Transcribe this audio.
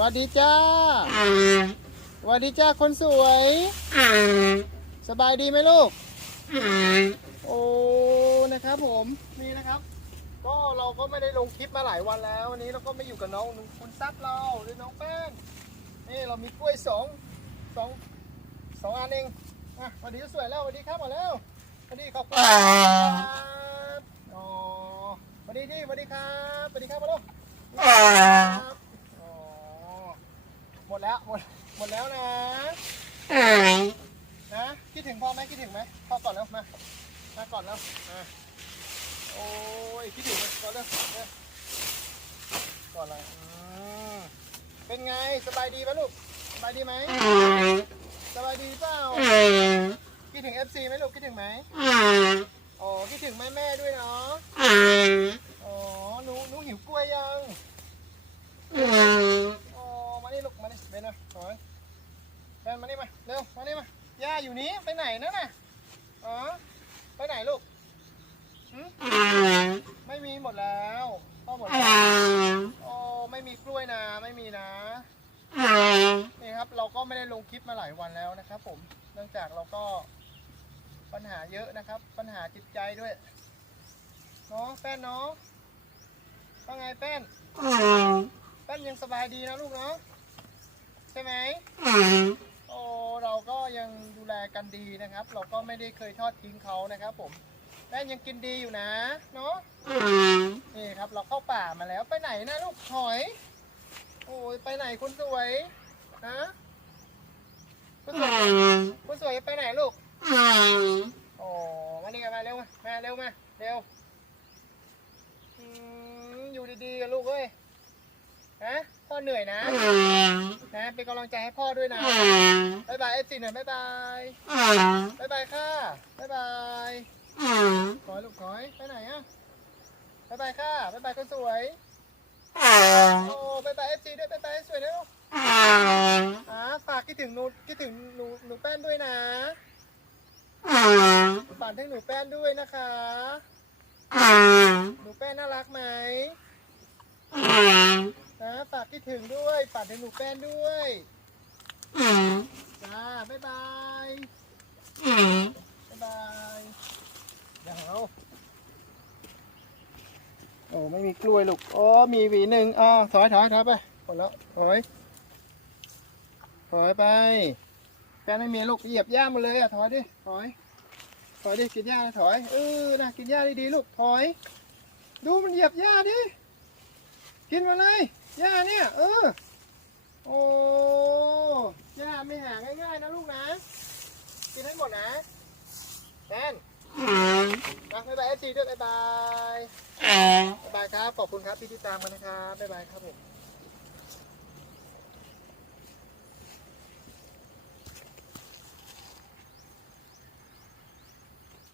วัสดีจ้าสวัสดีจ้าคนสวย สบายดีไหมลูก โอ้ นะครับผม นี่นะครับ ก็เราก็ไม่ได้ลงคลิปมาหลายวันแล้ว วันนี้เราก็ไม่อยู่กับน้องคุณซับเราหรือน้องแป้ง นี่เรามีกล้วยสองสองสองอันเองอะสวัสดีสวยแล้วสวัสดีครับมาแล้วสวัสดีขอบคุณครับอ๋อสวัสดีที่สวัสดีครับสวัสดีครับมาลูกครับอ๋อ หมดแล้วหมดหมดแล้วนะนะคิดถึงพ่อไหมคิดถึงไหมพ่อก่อนแล้วมามาก่อนแล้วมาโอ้ยคิดถึงไหมก่อนแล้วเร็วก่อนเลยอืมเป็นไงสบายดีไหมลูกสบายดีไหมสบายดีเปล่าคิดถึง FC ไหมลูกคิดถึงไหมอ๋อคิดถึงแม่แม่ๆด้วยเนาะอ๋อหนูหนูหิวกล้วยยังอ๋อมานี่ลูกมานี่ เบนนะถอยเบนมานี่มา เร็ว มานี่มา ย่าอยู่นี้ ไปไหนนั่นน่ะ อ๋อ ไปไหนลูกหึไม่มีหมดแล้วพ่อหมดแล้วโอ้ไม่มีกล้วยนะ ไม่มีนะ นี่ครับ เราก็ไม่ได้ลงคลิปมาหลายวันแล้วนะครับผม เนื่องจากเราก็ปัญหาเยอะนะครับ ปัญหาจิตใจด้วยเนาะแป้นเนาะว่าไงแป้นแป้นยังสบายดีนะลูกเนาะ ใช่ไหมโอ้เราก็ยังดูแลกันดีนะครับ เราก็ไม่ได้เคยทอดทิ้งเขานะครับ ผมแม่ยังกินดีอยู่นะเนาะนี่ครับเราเข้าป่ามาแล้วไปไหนนะลูกถอย โอ้ยไปไหนคุณสวยฮะคุณสวยคุณสวยไปไหนลูกโอ้มานี่มาเร็วมามาเร็วมาเร็วอยู่ดีๆกันลูกเอ้ย ฮะพ่อเหนื่อยนะ นะเป็นกำลังใจให้พ่อด้วยนะบายบายเอฟซีหน่อยบายบายบายบายค่ะบายบายขอยลูกขอยไปไหนอะบายบายค่ะบายบายคนสวยโอ้บายบายเอฟซีด้วยบายบายสวยนะลูกอ่าฝากคิดถึงหนูคิดถึงหนูหนูแป้นด้วยนะฝากถึงหนูแป้นด้วยนะคะ หนูแป้นน่ารักไหมนะฝากคิด ถึงด้วยฝากถึงหนูแป้นด้วยจ้าบ๊ายบายบ๊ายบายเดี๋ยวโอ้ไม่มีกล้วยลูกโอ้มีหวีหนึ่งอ๋อถอยถอยถอยไปหมดแล้วถอยถอยไป แป้นไม่มีลูกเหยียบหญ้าหมาเลยอะถอยดิถอยถอยดิกินหญ้าถอยเออนะกินหญ้าดีๆลูกถอย ดูมันเหยียบหญ้าดิ กินมาเลยหญ้าเนี่ย เออ โอ้หญ้าไม่หาง่ายๆนะลูกนะ กินให้หมดนะแทนนะบ๊ายบายเอฟซีด้วยบ๊ายบาย บ๊ายบายครับ ขอบคุณครับที่ติดตามกันนะครับ บ๊ายบายครับผม